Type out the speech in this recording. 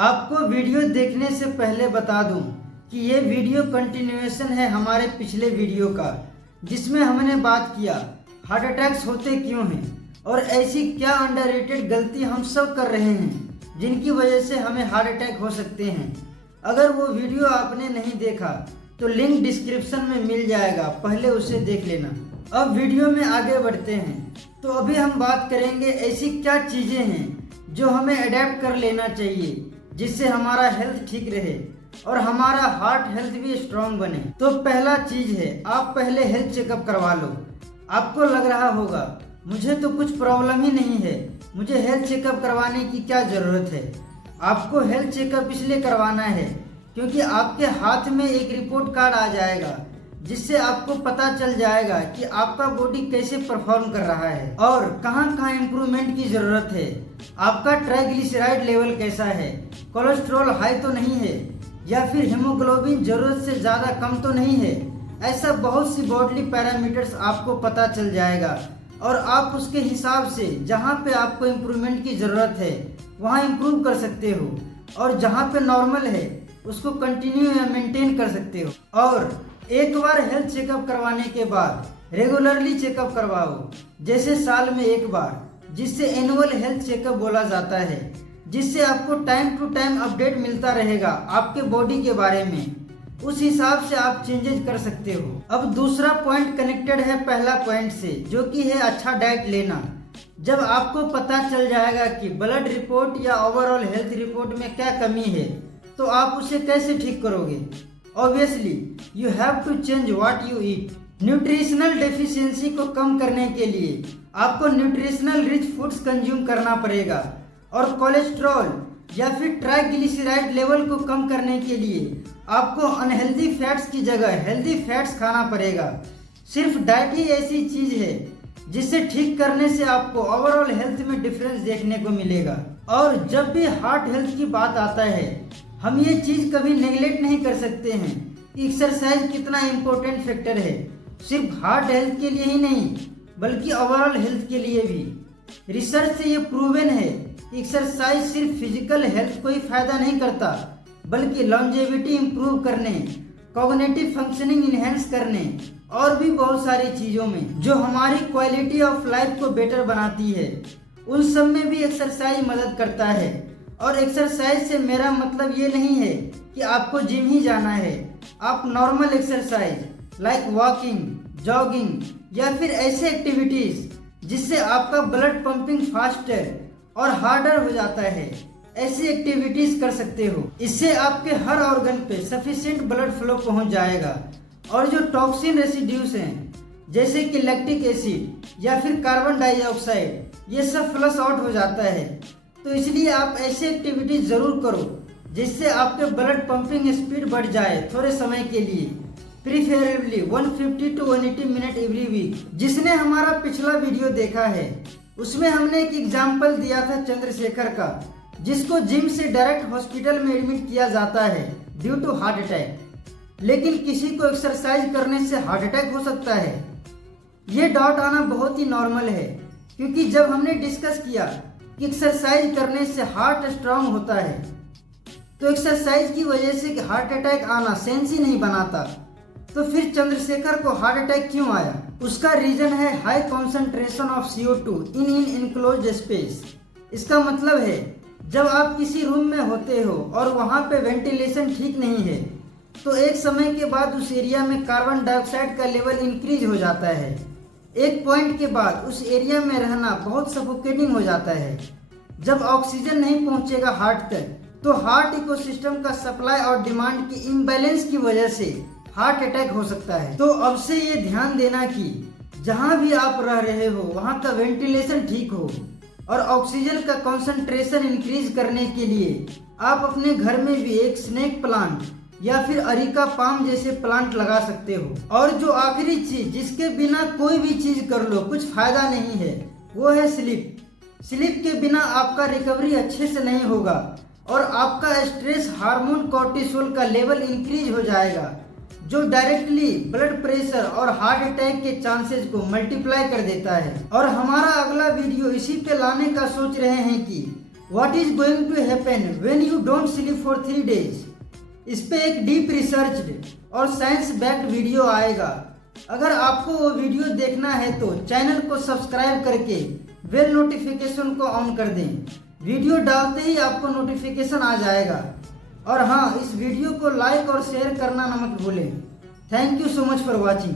आपको वीडियो देखने से पहले बता दूं कि ये वीडियो कंटिन्यूएशन है हमारे पिछले वीडियो का, जिसमें हमने बात किया हार्ट अटैक्स होते क्यों हैं और ऐसी क्या अंडररेटेड गलती हम सब कर रहे हैं जिनकी वजह से हमें हार्ट अटैक हो सकते हैं। अगर वो वीडियो आपने नहीं देखा तो लिंक डिस्क्रिप्शन में मिल जाएगा, पहले उसे देख लेना। अब वीडियो में आगे बढ़ते हैं। तो अभी हम बात करेंगे ऐसी क्या चीज़ें हैं जो हमें अडेप्ट कर लेना चाहिए जिससे हमारा हेल्थ ठीक रहे और हमारा हार्ट हेल्थ भी स्ट्रांग बने। तो पहला चीज़ है, आप पहले हेल्थ चेकअप करवा लो। आपको लग रहा होगा मुझे तो कुछ प्रॉब्लम ही नहीं है, मुझे हेल्थ चेकअप करवाने की क्या ज़रूरत है। आपको हेल्थ चेकअप इसलिए करवाना है क्योंकि आपके हाथ में एक रिपोर्ट कार्ड आ जाएगा जिससे आपको पता चल जाएगा कि आपका बॉडी कैसे परफॉर्म कर रहा है और कहाँ कहाँ इम्प्रूवमेंट की ज़रूरत है। आपका ट्राइग्लिसराइड लेवल कैसा है, कोलेस्ट्रॉल हाई तो नहीं है, या फिर हीमोग्लोबिन ज़रूरत से ज़्यादा कम तो नहीं है। ऐसा बहुत सी बॉडी पैरामीटर्स आपको पता चल जाएगा और आप उसके हिसाब से जहाँ पे आपको इम्प्रूवमेंट की ज़रूरत है वहाँ इम्प्रूव कर सकते हो और जहाँ पे नॉर्मल है उसको कंटिन्यू या मेंटेन कर सकते हो। और एक बार हेल्थ चेकअप करवाने के बाद रेगुलरली चेकअप करवाओ, जैसे साल में एक बार, जिससे एनुअल हेल्थ चेकअप बोला जाता है, जिससे आपको टाइम टू टाइम अपडेट मिलता रहेगा आपके बॉडी के बारे में। उस हिसाब से आप चेंजेस कर सकते हो। अब दूसरा पॉइंट कनेक्टेड है पहला पॉइंट से, जो कि है अच्छा डाइट लेना। जब आपको पता चल जाएगा कि ब्लड रिपोर्ट या ओवरऑल हेल्थ रिपोर्ट में क्या कमी है तो आप उसे कैसे ठीक करोगे। Obviously you have to change what you eat. Nutritional deficiency को कम करने के लिए आपको न्यूट्रिशनल रिच फूड्स कंज्यूम करना पड़ेगा और कोलेस्ट्रॉल या फिर ट्राइग्लिसराइड लेवल को कम करने के लिए आपको अनहेल्दी फैट्स की जगह हेल्दी फैट्स खाना पड़ेगा। सिर्फ डाइट ही ऐसी चीज़ है जिसे ठीक करने से आपको ओवरऑल हेल्थ में डिफरेंस देखने को मिलेगा। और जब भी हार्ट हेल्थ की बात आता है हम ये चीज़ कभी नेगलेक्ट नहीं कर सकते हैं कि एक्सरसाइज कितना इम्पोर्टेंट फैक्टर है, सिर्फ हार्ट हेल्थ के लिए ही नहीं बल्कि ओवरऑल हेल्थ के लिए भी। रिसर्च से ये प्रूवन है कि एक्सरसाइज सिर्फ फिजिकल हेल्थ को ही फायदा नहीं करता बल्कि लॉन्जेविटी इंप्रूव करने, कॉग्निटिव फंक्शनिंग इन्हेंस करने और भी बहुत सारी चीज़ों में जो हमारी क्वालिटी ऑफ लाइफ को बेटर बनाती है, उन सब में भी एक्सरसाइज मदद करता है। और एक्सरसाइज से मेरा मतलब ये नहीं है कि आपको जिम ही जाना है। आप normal exercise like walking, jogging या फिर ऐसे एक्टिविटीज़ जिससे आपका ब्लड पंपिंग फास्टर और हार्डर हो जाता है, ऐसी एक्टिविटीज़ कर सकते हो। इससे आपके हर ऑर्गन पे सफिशिएंट ब्लड फ्लो पहुंच जाएगा और जो टॉक्सिन रेसिड्यूज हैं जैसे कि लैक्टिक एसिड या फिर कार्बन डाइऑक्साइड, ये सब फ्लश आउट हो जाता है। तो इसलिए आप ऐसी एक्टिविटीज ज़रूर करो जिससे आपके ब्लड पंपिंग स्पीड बढ़ जाए थोड़े समय के लिए, preferably 150 to 180 minute every week. जिसने हमारा पिछला वीडियो देखा है उसमें हमने एक एग्जाम्पल दिया था चंद्रशेखर का, जिसको जिम से डायरेक्ट हॉस्पिटल में एडमिट किया जाता है ड्यू टू हार्ट अटैक। लेकिन किसी को एक्सरसाइज करने से हार्ट अटैक हो सकता है, ये डाउट आना बहुत ही नॉर्मल है। क्योंकि जब हमने डिस्कस किया कि एक्सरसाइज करने से हार्ट स्ट्रांग होता है तो एक्सरसाइज की वजह से हार्ट अटैक आना सेंस ही नहीं बनाता। तो फिर चंद्रशेखर को हार्ट अटैक क्यों आया? उसका रीजन है high concentration of CO2 in enclosed space. इसका मतलब है जब आप किसी रूम में होते हो और वहाँ पे वेंटिलेशन ठीक नहीं है तो एक समय के बाद उस एरिया में कार्बन डाइऑक्साइड का लेवल इंक्रीज हो जाता है। एक पॉइंट के बाद उस एरिया में रहना बहुत सफोकेटिंग हो जाता है। जब ऑक्सीजन नहीं पहुंचेगा हार्ट तक तो हार्ट इकोसिस्टम का सप्लाई और डिमांड की इम्बैलेंस की वजह से हार्ट अटैक हो सकता है। तो अब से ये ध्यान देना कि जहां भी आप रह रहे हो वहां का वेंटिलेशन ठीक हो और ऑक्सीजन का कॉन्सेंट्रेशन इंक्रीज करने के लिए आप अपने घर में भी एक स्नेक प्लांट या फिर अरिका पाम जैसे प्लांट लगा सकते हो। और जो आखिरी चीज जिसके बिना कोई भी चीज कर लो कुछ फायदा नहीं है वो है स्लीप। स्लीप के बिना आपका रिकवरी अच्छे से नहीं होगा और आपका स्ट्रेस हार्मोन कॉर्टिसोल का लेवल इंक्रीज हो जाएगा जो डायरेक्टली ब्लड प्रेशर और हार्ट अटैक के चांसेस को मल्टीप्लाई कर देता है। और हमारा अगला वीडियो इसी पे लाने का सोच रहे हैं कि what is going to happen when you don't sleep for 3 days. इस पे एक डीप रिसर्च्ड और साइंस बैक्ड वीडियो आएगा। अगर आपको वो वीडियो देखना है तो चैनल को सब्सक्राइब करके बेल नोटिफिकेशन को ऑन कर दें। वीडियो डालते ही आपको नोटिफिकेशन आ जाएगा। और हाँ, इस वीडियो को लाइक और शेयर करना ना मत भूलें। Thank you so much for watching.